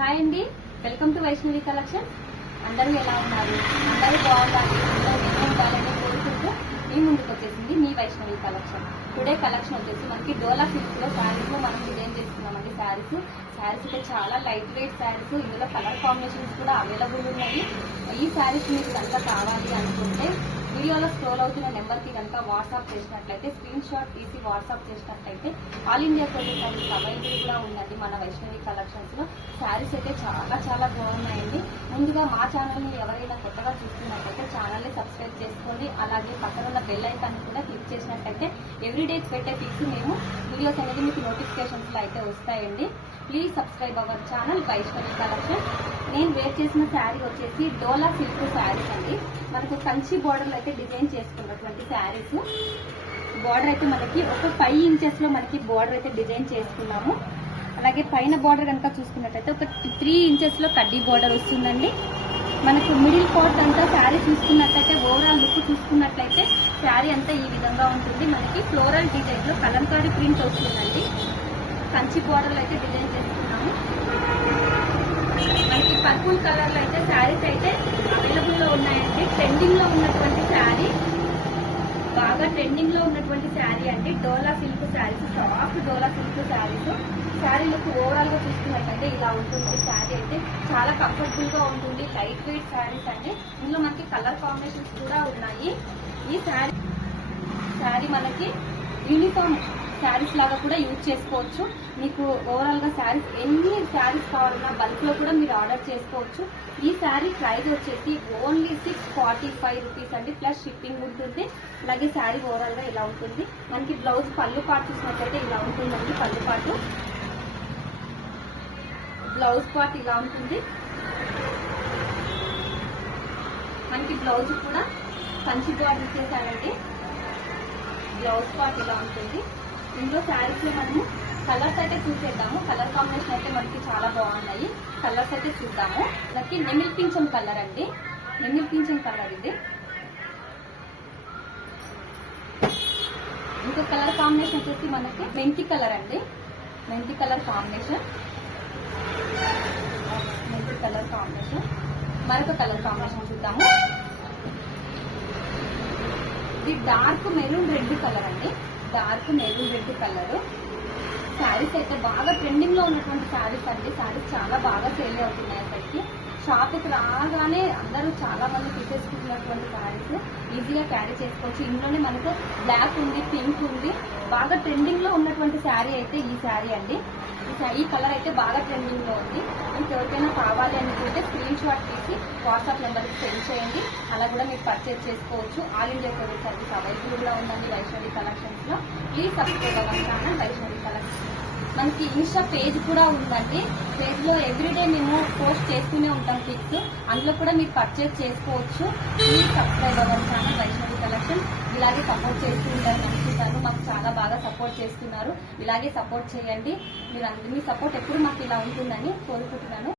Hi అండి, welcome to Vaishnavi collection. అందరూ ఎలా ఉన్నారు? అందరూ బాగుండాలి, అందరూ ఉండాలని కోరుకుంటూ మీ ముందుకు వచ్చేసింది మీ వైష్ణవి కలెక్షన్. టుడే కలెక్షన్ వచ్చేసి మనకి డోలా సిల్క్ లో శారీస్ లో మనం డిజైన్ చేసుకున్నామండి. శారీస్ అయితే చాలా లైట్ వెయిట్ శారీస్, ఇందులో కలర్ కాంబినేషన్స్ కూడా అవైలబుల్ ఉన్నాయి. ఈ శారీస్ మీకు కనుక కావాలి అనుకుంటే వీడియోలో స్క్రోల్ అవుతున్న నెంబర్ కి కనుక వాట్సాప్ చేసినట్లయితే, స్క్రీన్ షాట్ తీసి వాట్సాప్ చేసినట్లయితే all India courier service available కూడా ఉన్నది మన వైష్ణవి కలెక్షన్స్ లో. శారీస్ అయితే చాలా బాగున్నాయండి. ముందుగా మా ఛానల్ ని ఎవరైనా కొత్తగా చూస్తున్నట్లయితే ఛానల్ ని సబ్స్క్రైబ్ చేసుకోండి. అలాగే పక్కన ఉన్న బెల్ ఐకాన్ కూడా క్లిక్ చేసినట్లయితే ఎవ్రీడే పెట్టే పిక్స్ మేము వీడియోస్ అనేది మీకు నోటిఫికేషన్స్ లో అయితే వస్తాయండి. Please subscribe our channel Vaishnavi collection. నేను వేర్ చేసిన శారీ వచ్చేసి డోలా సిల్క్ శారీస్ అండి. మనకు కంచి బోర్డర్లు అయితే డిజైన్ చేసుకున్నటువంటి శారీస్. బోర్డర్ అయితే మనకి ఒక 5 ఇంచెస్ లో మనకి బోర్డర్ అయితే డిజైన్ చేసుకున్నాము. అలాగే పైన బోర్డర్ కనుక చూసుకున్నట్లయితే ఒక 3 ఇంచెస్ లో కడ్డీ బోర్డర్ వస్తుందండి. మనకు మిడిల్ పార్ట్ అంతా శారీ చూసుకున్నట్లయితే, ఓవరాల్ లుక్ చూసుకున్నట్లయితే శారీ అంతా ఈ విధంగా ఉంటుంది. మనకి ఫ్లోరల్ డిజైన్ లో కలంకారీ ప్రింట్ వస్తుందండి. కంచి బోర్డర్లు అయితే డిజైన్ చేసుకున్నాము. మనకి పర్పుల్ కలర్ లో అయితే శారీస్ అయితే అవైలబుల్ లో ఉన్నాయండి. ట్రెండింగ్ లో ఉన్నటువంటి శారీ, బాగా ట్రెండింగ్ లో ఉన్నటువంటి శారీ అండి Dola silk saris. Soft Dola silk saris. Sari look overall గా చూసుకున్నట్లయితే ఇలా ఉంటుంది. శారీ అయితే చాలా కంఫర్టబుల్ గా ఉంటుంది. లైట్ వెయిట్ శారీస్ అండి. ఇందులో మనకి కలర్ కాంబినేషన్స్ కూడా ఉన్నాయి. ఈ శారీ మనకి యూనిఫామ్ శారీస్ లాగా కూడా యూజ్ చేసుకోవచ్చు. మీకు ఓవరాల్ గా శారీస్ ఎన్ని శారీస్ కావాలన్నా బల్క్ లో కూడా మీరు ఆర్డర్ చేసుకోవచ్చు. ఈ శారీ ప్రైస్ వచ్చేసి ఓన్లీ 645 రూపీస్ అండి, ప్లస్ షిప్పింగ్ ఉంటుంది. అలాగే శారీ ఓవరాల్ గా ఇలా ఉంటుంది. మనకి బ్లౌజ్ పళ్ళు పాటు చూసినట్లయితే ఇలా ఉంటుందండి. పళ్ళు పాటు బ్లౌజ్ పార్ట్ ఇలా ఉంటుంది. మనకి బ్లౌజ్ కూడా కంచి బార్డర్ ఇచ్చేసారండి. బ్లౌజ్ పార్ట్ ఇలా ఉంటుంది. ఇందులో శారీస్ లో మనము కలర్స్ అయితే చూసేద్దాము. కలర్ కాంబినేషన్ అయితే మనకి చాలా బాగున్నాయి. కలర్స్ అయితే చూద్దాము. మనకి నెమిల్ పింఛం కలర్ అండి. నెమిల్ పింఛం కలర్ ఇది. ఇంకో కలర్ కాంబినేషన్ వచ్చేసి మనకి మెంతి కలర్ అండి. మెంతి కలర్ కాంబినేషన్. మెంతి కలర్ కాంబినేషన్. మరొక కలర్ కాంబినేషన్ చూద్దాము. ఇది డార్క్ మెరూన్ రెడ్ కలర్ అండి. Dark maroon red colour. Saris అయితే బాగా ట్రెండింగ్ లో ఉన్నటువంటి శారీస్ అండి. శారీస్ చాలా బాగా సేల్ అవుతున్నాయి. అసలుకి షాప్కి రాగానే అందరూ చాలా మంది తీసేసుకుంటున్నటువంటి శారీస్. ఈజీగా క్యారీ చేసుకోవచ్చు. ఇందులోనే మనకు బ్లాక్ ఉంది, పింక్ ఉంది. బాగా ట్రెండింగ్ లో ఉన్నటువంటి శారీ అయితే ఈ శారీ అండి. ఈ కలర్ అయితే బాగా ట్రెండింగ్ లో ఉంది. మీకు ఎవరికైనా కావాలి అనుకుంటే స్క్రీన్ షాట్ తీసి వాట్సాప్ నెంబర్కి సెండ్ చేయండి. అలా కూడా మీరు పర్చేజ్ చేసుకోవచ్చు. All India courier service available గా ఉందండి వైష్ణవి కలెక్షన్స్ లో. ప్లీజ్ సబ్స్క్రైబ్ అవ్వాలి ఛానల్ వైష్ణవి కలెక్షన్స్. మనకి ఇన్స్టా పేజ్ కూడా ఉందండి. పేజ్ లో ఎవ్రీడే మేము పోస్ట్ చేస్తూనే ఉంటాం పిక్స్. అందులో కూడా మీరు పర్చేజ్ చేసుకోవచ్చు. ప్లీజ్ సబ్స్క్రైబ్ అవ్వాలి ఛానల్ వైష్ణవి కలెక్షన్. ఇలాగే సపోర్ట్ చేస్తూ ఉంటారు అనుకుంటాను. మాకు చాలా బాగా సపోర్ట్ చేస్తున్నారు. ఇలాగే సపోర్ట్ చేయండి. మీరు మీ సపోర్ట్ ఎప్పుడు మాకు ఇలా ఉంటుందని కోరుకుంటున్నాను.